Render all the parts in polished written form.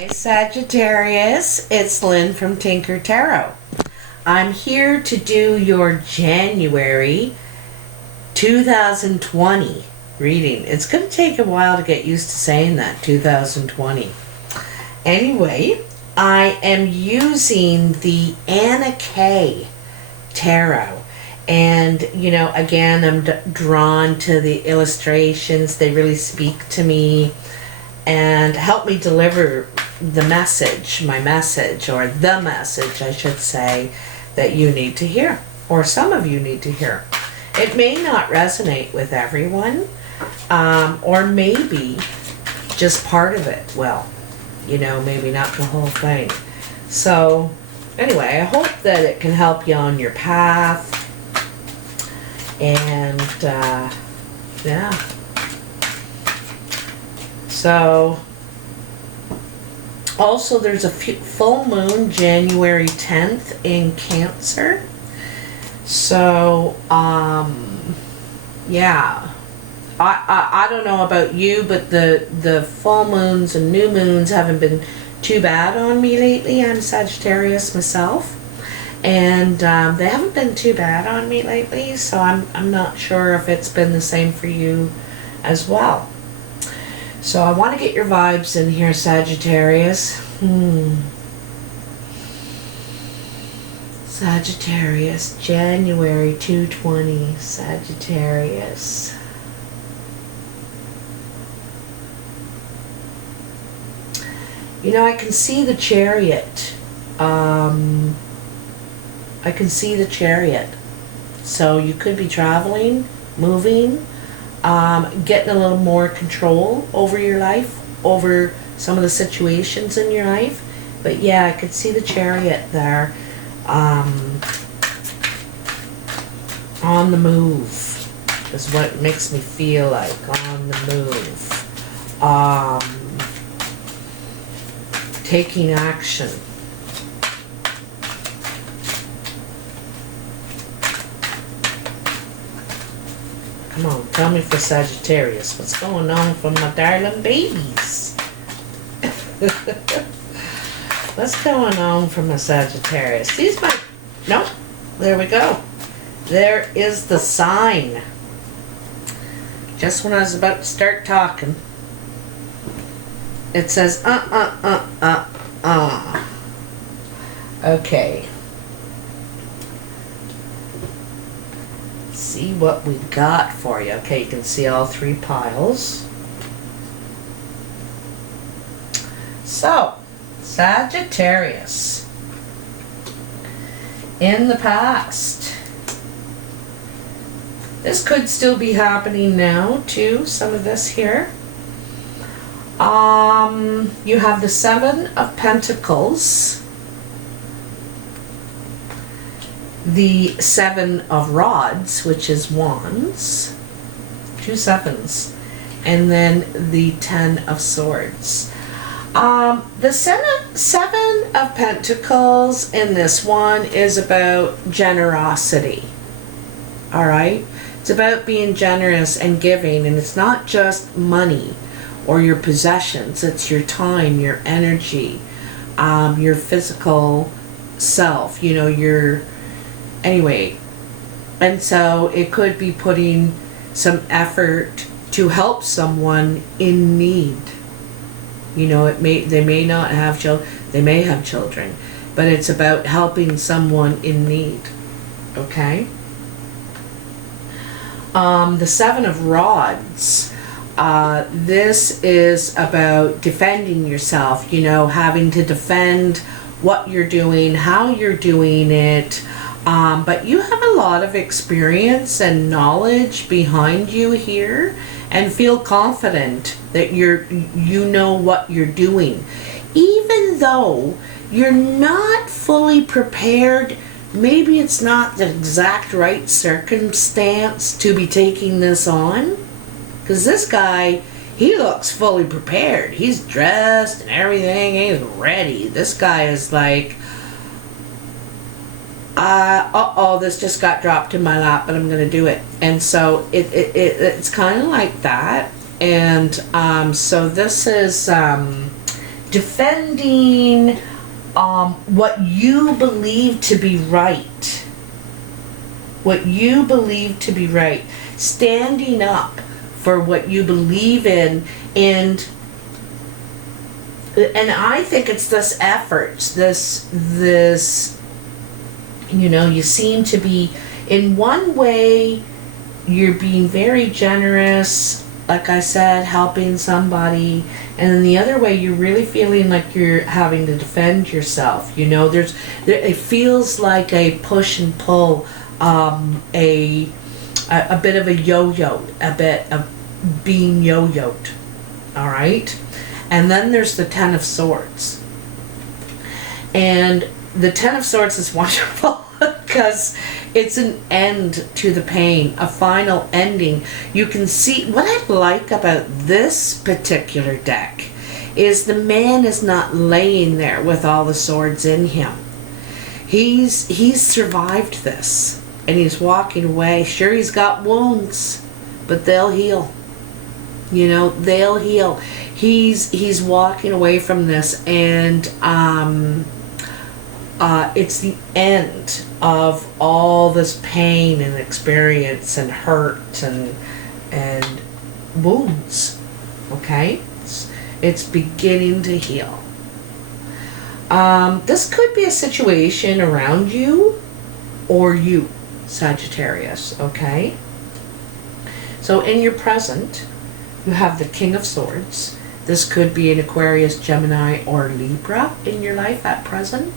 Hi Sagittarius, it's Lynn from Tinker Tarot. I'm here to do your January 2020 reading. It's going to take a while to get used to saying that, 2020. Anyway, I am using the Anna K Tarot. And, you know, again, I'm drawn to the illustrations. They really speak to me and help me deliver the message, my message, or the message, I should say, that you need to hear, or some of you need to hear. It may not resonate with everyone, or maybe just part of it. Well, you know, maybe not the whole thing. So, anyway, I hope that it can help you on your path, and, yeah. So, also there's a full moon January 10th in Cancer. So, yeah. I don't know about you, but the full moons and new moons haven't been too bad on me lately. I'm Sagittarius myself. And they haven't been too bad on me lately, so I'm not sure if it's been the same for you as well. So I want to get your vibes in here, Sagittarius. Sagittarius, January 2/20, Sagittarius. You know, I can see the Chariot. I can see the Chariot. So you could be traveling, moving, getting a little more control over your life, over some of the situations in your life. But yeah, I could see the Chariot there, on the move is what it makes me feel like, on the move. Taking action. Come on, tell me for Sagittarius, what's going on for my darling babies? What's going on for my Sagittarius? These might, nope, there we go. There is the sign. Just when I was about to start talking, it says, Okay. See what we got for you. Okay, you can see all three piles. So, Sagittarius. In the past. This could still be happening now, too, some of this here. You have the Seven of Pentacles, the Seven of Rods, which is Wands, 2 sevens, and then the Ten of Swords. The Seven of Pentacles in this one is about generosity. All right? It's about being generous and giving, and it's not just money or your possessions. It's your time, your energy, your physical self, you know, your... Anyway, and so it could be putting some effort to help someone in need. You know, they may not have children, they may have children, but it's about helping someone in need. Okay? The Seven of Rods. This is about defending yourself, you know, having to defend what you're doing, how you're doing it. But you have a lot of experience and knowledge behind you here, and feel confident that you know what you're doing. Even though you're not fully prepared, maybe it's not the exact right circumstance to be taking this on. Because this guy, he looks fully prepared. He's dressed and everything, he's ready. This guy is like, this just got dropped in my lap, but I'm going to do it. And so it's kind of like that. And so this is defending what you believe to be right. What you believe to be right. Standing up for what you believe in, and I think it's this effort, this, you seem to be, in one way, you're being very generous, like I said, helping somebody, and in the other way, you're really feeling like you're having to defend yourself. It feels like a push and pull, a bit of a yo-yo, a bit of being yo-yoed, all right? And then there's the Ten of Swords. And the Ten of Swords is wonderful because it's an end to the pain, a final ending. You can see, what I like about this particular deck is the man is not laying there with all the swords in him. He's survived this, and he's walking away. Sure, he's got wounds, but they'll heal. They'll heal. He's walking away from this, and it's the end of all this pain and experience and hurt and wounds. Okay, it's beginning to heal. This could be a situation around you or you, Sagittarius. Okay, so in your present, you have the King of Swords. This could be an Aquarius, Gemini, or Libra in your life at present.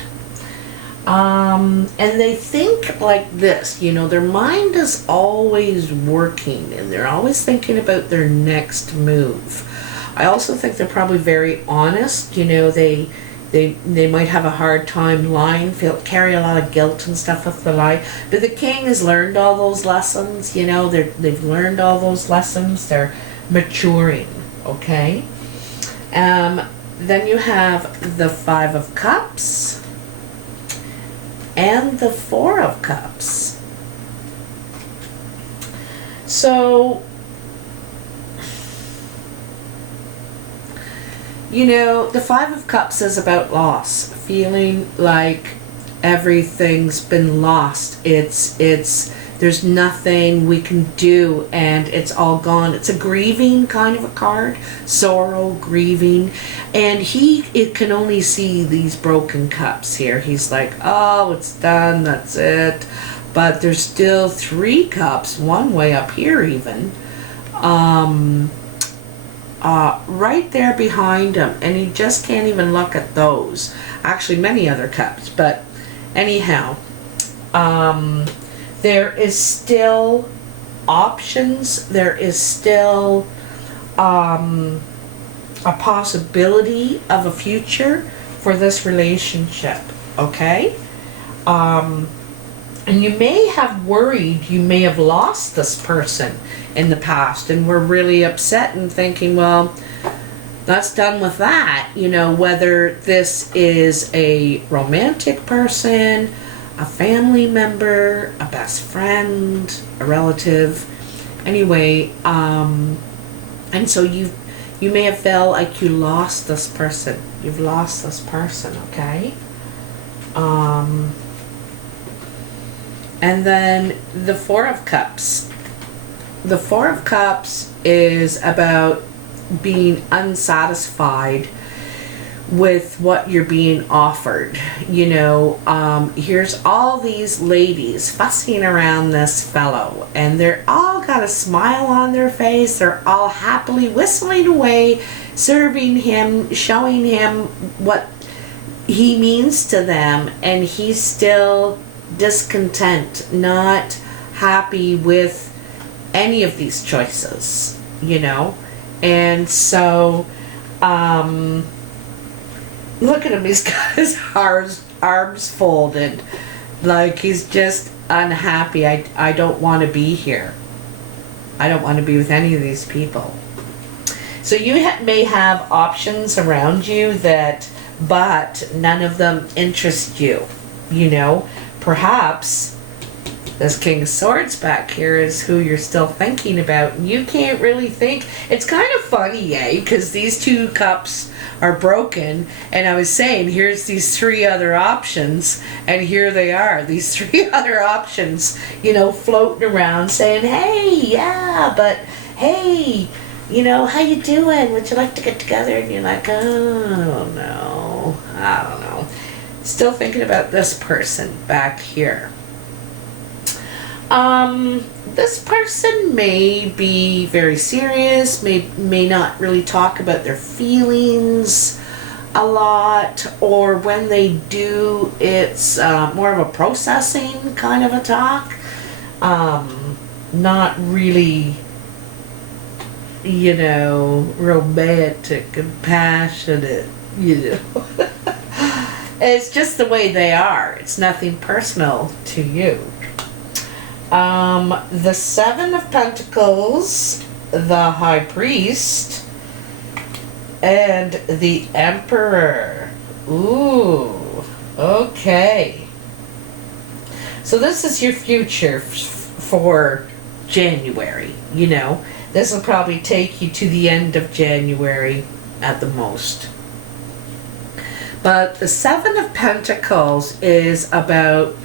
And they think like this, their mind is always working and they're always thinking about their next move. I also think they're probably very honest. They might have a hard time lying, carry a lot of guilt and stuff with the lie. But the King has learned all those lessons, they've learned all those lessons. They're maturing, okay? Then you have the Five of Cups and the Four of Cups. So, the Five of Cups is about loss, feeling like everything's been lost. There's nothing we can do and it's all gone. It's a grieving kind of a card. Sorrow, grieving. And it can only see these broken cups here. He's like, oh, it's done, that's it. But there's still 3 cups, one way up here even, right there behind him. And he just can't even look at those. Actually, many other cups. But anyhow, there is still options. There is still a possibility of a future for this relationship, okay? And you may have worried, you may have lost this person in the past and were really upset and thinking, well, that's done with that. Whether this is a romantic person, a family member, a best friend, a relative, anyway, and so you may have felt like you lost this person. You've lost this person, okay? And then the Four of Cups. The Four of Cups is about being unsatisfied with what you're being offered. Here's all these ladies fussing around this fellow, and they're all got a smile on their face. They're all happily whistling away, serving him, showing him what he means to them, and he's still discontent, not happy with any of these choices, and so look at him, he's got his arms folded, like he's just unhappy. I don't want to be here. I don't want to be with any of these people. So you may have options around you but none of them interest you. Perhaps This King of Swords back here is who you're still thinking about. You can't really think. It's kind of funny, eh? Because these 2 cups are broken, and I was saying, here's these 3 other options, and here they are, these 3 other options, floating around saying, hey, yeah, but hey, how you doing? Would you like to get together? And you're like, oh, no, I don't know. Still thinking about this person back here. This person may be very serious, may not really talk about their feelings a lot, or when they do, it's more of a processing kind of a talk. Not really, romantic and passionate, It's just the way they are. It's nothing personal to you. The 7 of Pentacles, the High Priest, and the Emperor. Ooh, okay. So this is your future for January, This will probably take you to the end of January at the most. But the 7 of Pentacles is about,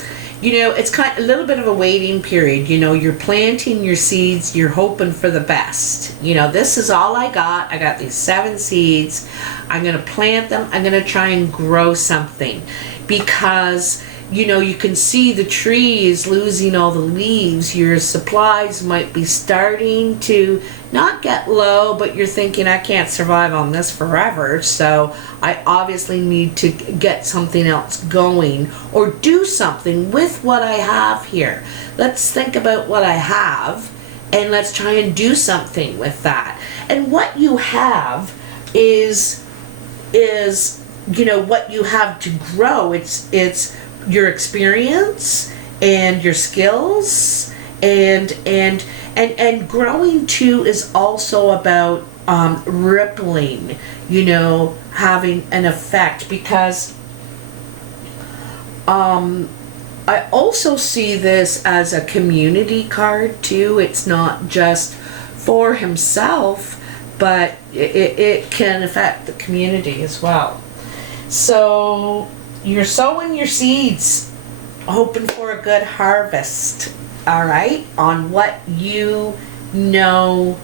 it's kind of a little bit of a waiting period. You're planting your seeds. You're hoping for the best. This is all I got. I got these 7 seeds. I'm going to plant them. I'm going to try and grow something. Because, you can see the tree is losing all the leaves. Your supplies might be starting to not get low, but you're thinking, I can't survive on this forever. So I obviously need to get something else going or do something with what I have here. Let's think about what I have and let's try and do something with that. And what you have is what you have to grow. It's your experience and your skills, and growing too is also about rippling, having an effect, because I also see this as a community card too. It's not just for himself, but it can affect the community as well. So you're sowing your seeds, hoping for a good harvest, all right, on what you know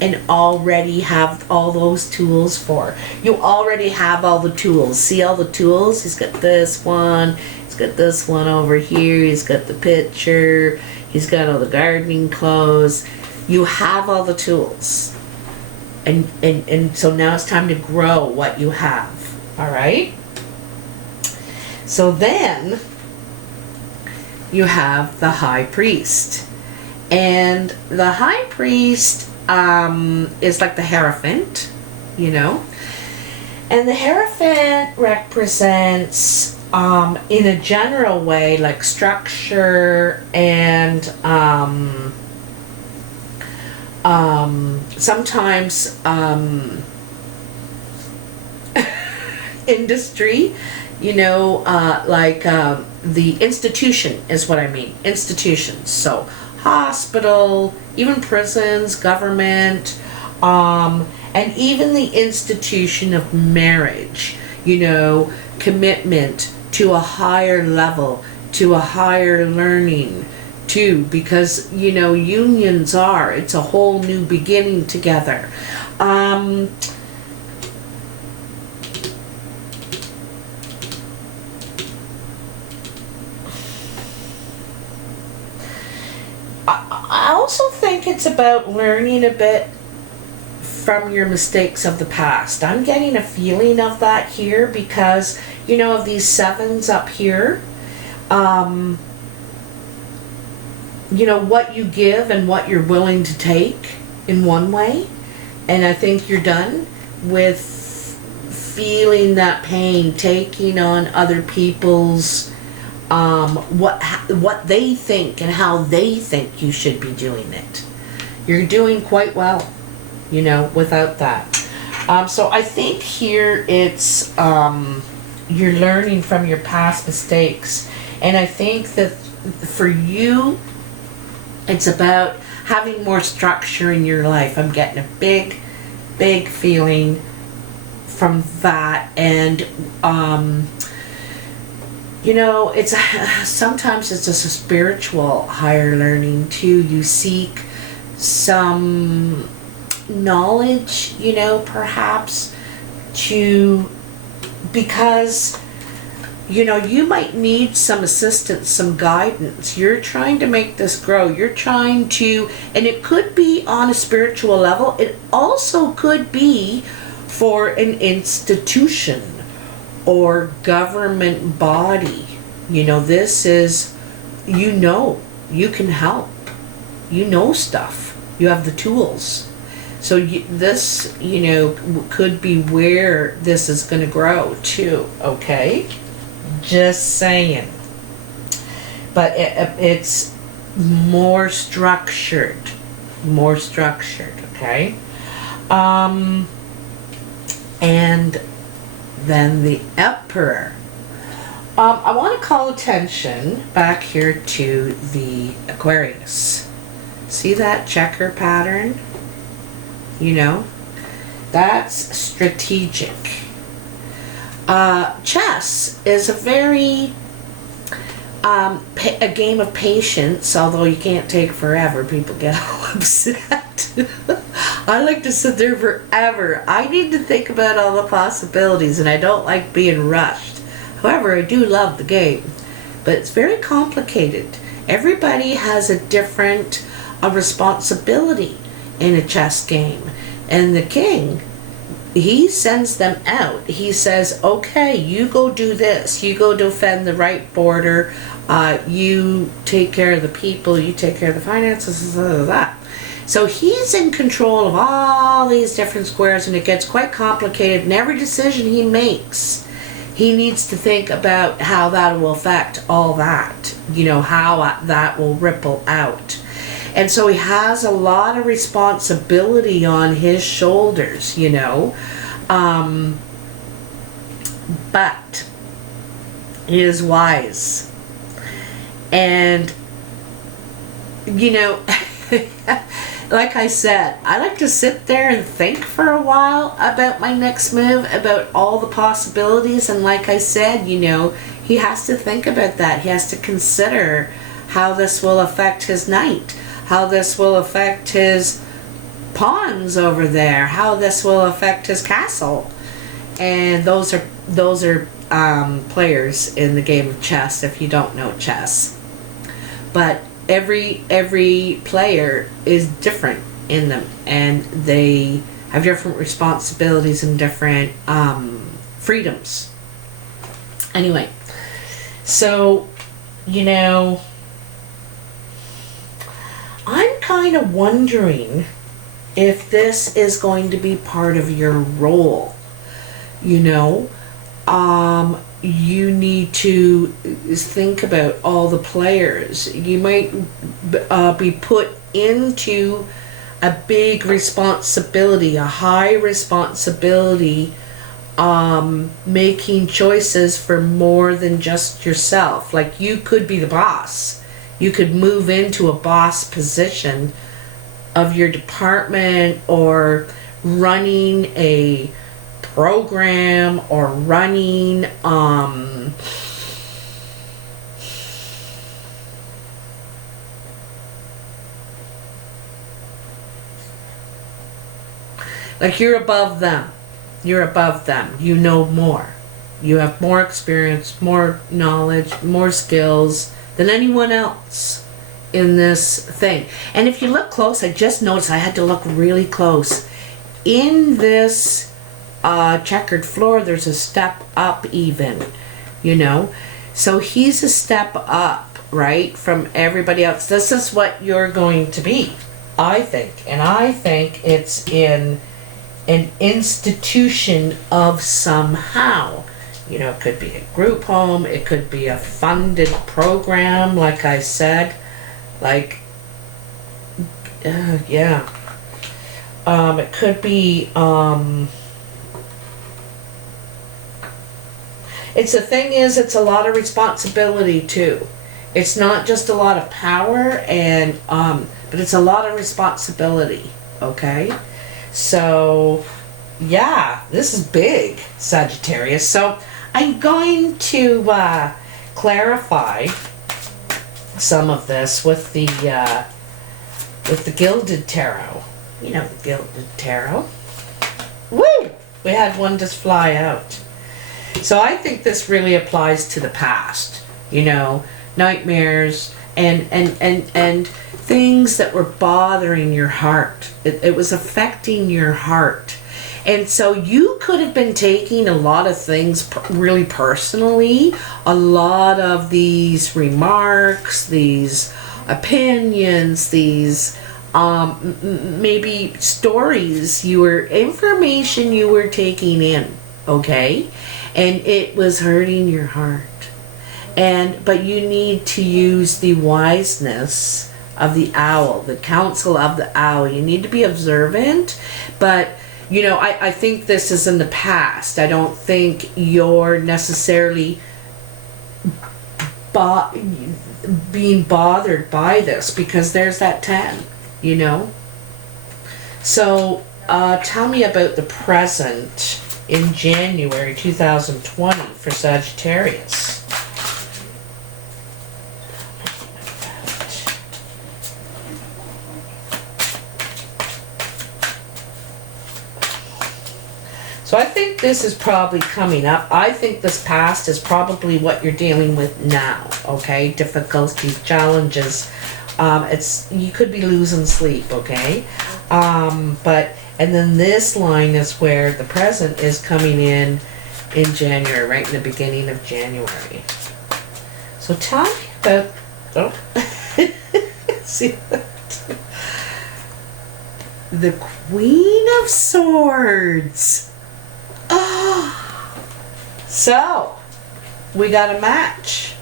and already have all those tools for. You already have all the tools. See all the tools? He's got this one, he's got this one over here, he's got the picture, he's got all the gardening clothes. You have all the tools. And so now it's time to grow what you have, all right? So then you have the High Priest. And the High Priest is like the Hierophant, And the Hierophant represents, in a general way, like structure and sometimes industry, the institution is what I mean. Institutions. So hospital, even prisons, government, and even the institution of marriage, commitment to a higher level, to a higher learning too, because, unions it's a whole new beginning together. I also think it's about learning a bit from your mistakes of the past. I'm getting a feeling of that here because, of these 7s up here, what you give and what you're willing to take in one way. And I think you're done with feeling that pain, taking on other people's what they think and how they think you should be doing it. You're doing quite well, without that. So I think here it's you're learning from your past mistakes, and I think that for you It's about having more structure in your life. I'm getting a big feeling from that. And you know, it's sometimes it's just a spiritual higher learning too. You seek some knowledge, you know, perhaps because you know, you might need some assistance, some guidance. You're trying to make this grow. You're trying to, and it could be on a spiritual level. It also could be for an institution or government body. You know, this is, you know, you can help. You know stuff. You have the tools. So this, you know, could be where this is going to grow too, okay? Just saying. But it's more structured, okay? And then the Emperor. I want to call attention back here to the Aquarius. See that checker pattern? You know, that's strategic. Chess is a very a game of patience, although you can't take forever. People get all upset. I like to sit there forever. I need to think about all the possibilities, and I don't like being rushed. However, I do love the game, but it's very complicated. Everybody has a different responsibility in a chess game, and the king, he sends them out. He says, okay, you go do this. You go defend the right border. You take care of the people. You take care of the finances, that. So he's in control of all these different squares, and it gets quite complicated. And every decision he makes, he needs to think about how that will affect all that. You know, how that will ripple out. And so he has a lot of responsibility on his shoulders, you know. But he is wise. And, you know, like I said, I like to sit there and think for a while about my next move, about all the possibilities. And like I said, you know, he has to think about that. He has to consider how this will affect his knight, how this will affect his pawns over there, how this will affect his castle. And those are players in the game of chess, if you don't know chess. But every player is different in them, and they have different responsibilities and different freedoms. Anyway, so, you know, I'm kind of wondering if this is going to be part of your role. You know, you need to think about all the players. You might be put into a big responsibility, a high responsibility, making choices for more than just yourself. Like, you could be the boss. You could move into a boss position of your department, or running a program, or running like you're above them. You're above them. You know more. You have more experience, more knowledge, more skills than anyone else in this thing. And if you look close, I just noticed I had to look really close. In this checkered floor, there's a step up even, you know. So he's a step up, right, from everybody else. This is what you're going to be, I think. And I think it's in an institution of somehow. You know, it could be a group home, it could be a funded program, like I said. Like, yeah. It could be, it's the thing is, it's a lot of responsibility too. It's not just a lot of power, and but it's a lot of responsibility. Okay, so yeah, this is big, Sagittarius. So I'm going to clarify some of this with the Gilded Tarot. You know, the Gilded Tarot. Woo! We had one just fly out. So I think this really applies to the past. You know, nightmares and things that were bothering your heart. It was affecting your heart. And so you could have been taking a lot of things really personally, a lot of these remarks, these opinions, these maybe stories, information you were taking in, okay? And it was hurting your heart. But you need to use the wiseness of the owl, the counsel of the owl. You need to be observant, but you know, I think this is in the past. I don't think you're necessarily being bothered by this, because there's that 10, you know. So tell me about the present in January 2020 for Sagittarius. So I think this is probably coming up. I think this past is probably what you're dealing with now, okay? Difficulties, challenges. You could be losing sleep, okay? And then this line is where the present is coming in January, right in the beginning of January. So tell me about, see that? The Queen of Swords. So, we got a match.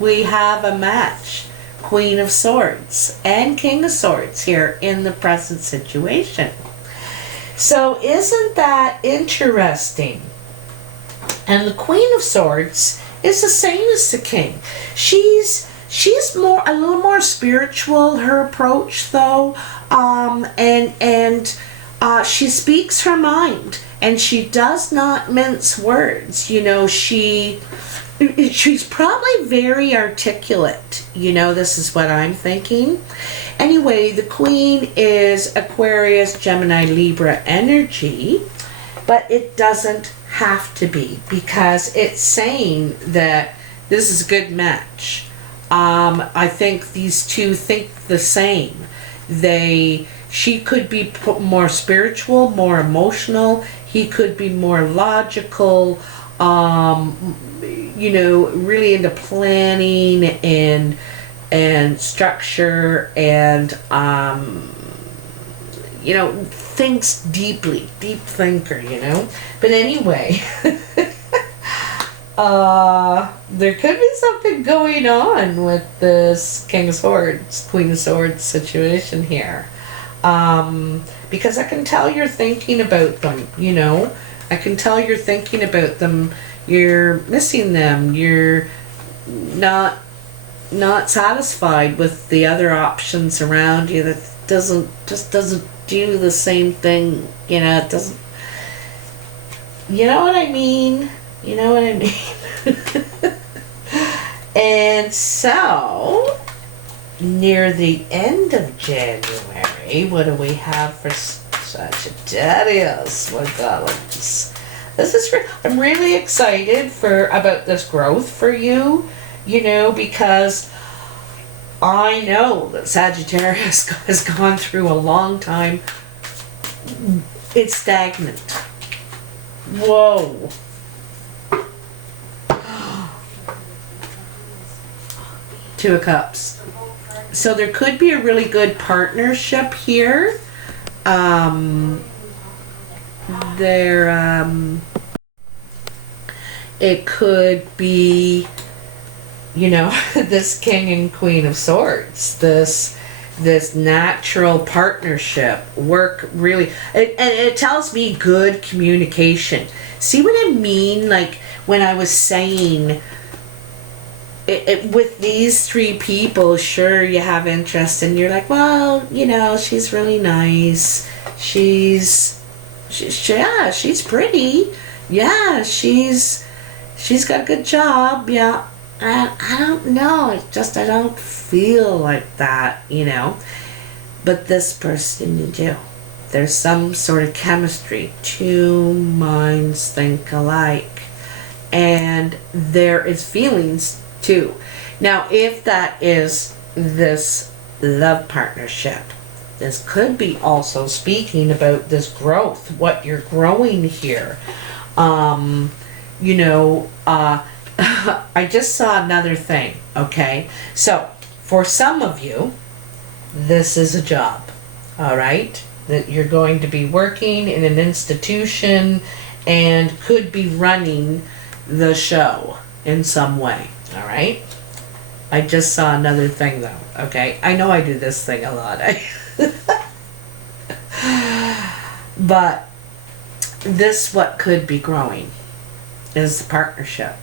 We have a match. Queen of Swords and King of Swords here in the present situation. So, isn't that interesting? And the Queen of Swords is the same as the King. She's a little more spiritual, her approach though, and she speaks her mind. And she does not mince words. You know, she's probably very articulate. You know, this is what I'm thinking. Anyway, the Queen is Aquarius, Gemini, Libra energy, but it doesn't have to be, because it's saying that this is a good match. I think these two think the same. She could be more spiritual, more emotional. He could be more logical, you know, really into planning and structure and, you know, thinks deeply, deep thinker, you know. But anyway, there could be something going on with this King of Swords, Queen of Swords situation here. Because I can tell you're thinking about them, you know. I can tell you're thinking about them. You're missing them. You're not satisfied with the other options around you. That doesn't do the same thing, you know. It doesn't. You know what I mean? You know what I mean? And so, near the end of January, what do we have for Sagittarius? My darlings, I'm really excited about this growth for you. You know, because I know that Sagittarius has gone through a long time. It's stagnant. Whoa. Two of Cups. So there could be a really good partnership here. It could be, you know, this King and Queen of Swords, this natural partnership, work really, and it tells me good communication. See what I mean? Like when I was saying, with these three people, sure, you have interest, and you're like, well, you know, she's really nice. Yeah, she's pretty. Yeah, she's got a good job. Yeah, I don't know. It's just I don't feel like that, you know. But this person you do. There's some sort of chemistry. Two minds think alike. And there is feelings too. Now, if that is this love partnership, this could be also speaking about this growth, what you're growing here. You know, I just saw another thing, okay? So, for some of you, this is a job, all right? That you're going to be working in an institution and could be running the show in some way, all right? I just saw another thing though, okay? I know I do this thing a lot. But this what could be growing is the partnership.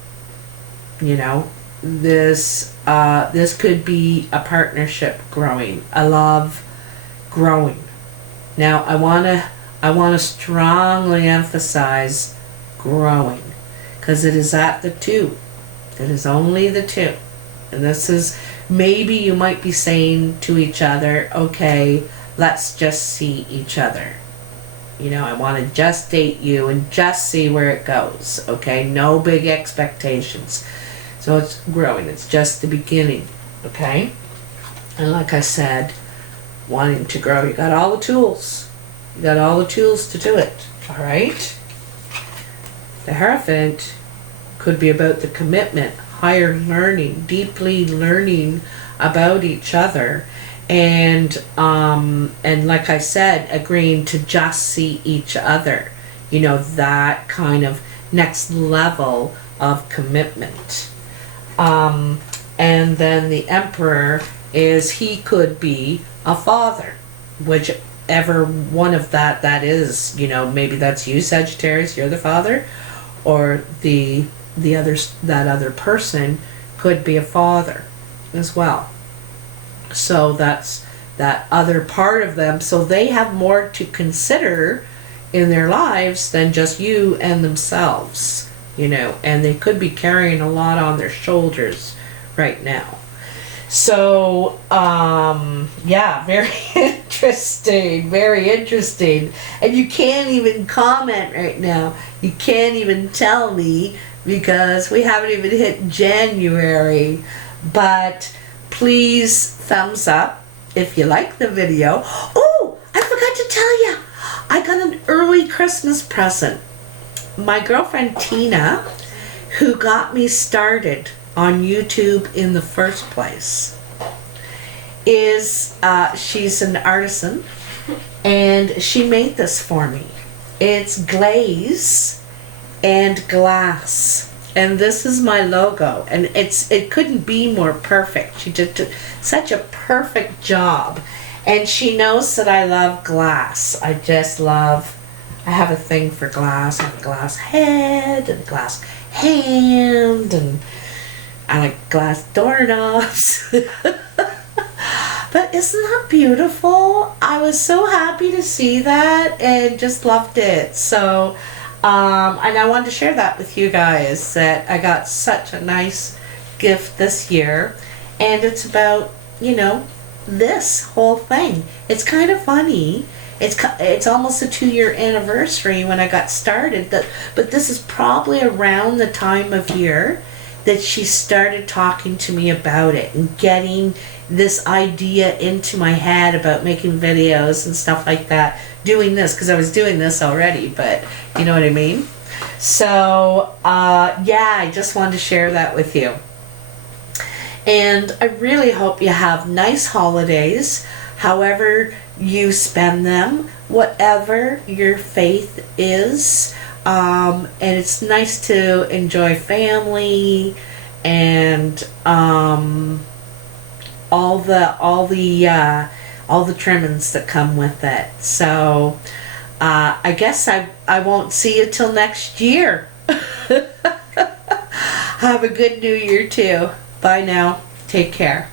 You know, this could be a partnership growing, a love growing. Now I wanna strongly emphasize growing, because it is at the two. It is only the two. And this is, maybe you might be saying to each other, okay, let's just see each other. You know, I want to just date you and just see where it goes. Okay, no big expectations. So it's growing. It's just the beginning. Okay? And like I said, wanting to grow, you got all the tools. You got all the tools to do it. All right? The Hierophant could be about the commitment, higher learning, deeply learning about each other, and like I said, agreeing to just see each other. You know, that kind of next level of commitment. And then the Emperor is, he could be a father, whichever one of that is. You know, maybe that's you, Sagittarius, you're the father, or that other person could be a father as well. So that's that other part of them. So they have more to consider in their lives than just you and themselves, you know, and they could be carrying a lot on their shoulders right now. So, yeah, very interesting, very interesting. And you can't even comment right now. You can't even tell me, because we haven't even hit January. But please thumbs up if you like the video. Oh, I forgot to tell you, I got an early Christmas present. My girlfriend Tina, who got me started on YouTube in the first place, she's an artisan, and she made this for me. It's glaze and glass, and this is my logo, and it couldn't be more perfect. She did such a perfect job, and she knows that I love glass. I have a thing for glass. I have a glass head and a glass hand, and I like glass doorknobs. But isn't that beautiful? I was so happy to see that and just loved it. So, and I wanted to share that with you guys, that I got such a nice gift this year. And it's about, you know, this whole thing. It's kind of funny. It's almost a 2-year anniversary when I got started. But this is probably around the time of year that she started talking to me about it and getting this idea into my head about making videos and stuff like that. Doing this, because I was doing this already, but you know what I mean? So, yeah, I just wanted to share that with you. And I really hope you have nice holidays, however you spend them, whatever your faith is. And it's nice to enjoy family and all the trimmings that come with it. So I guess I won't see you till next year. Have a good New Year too. Bye now. Take care.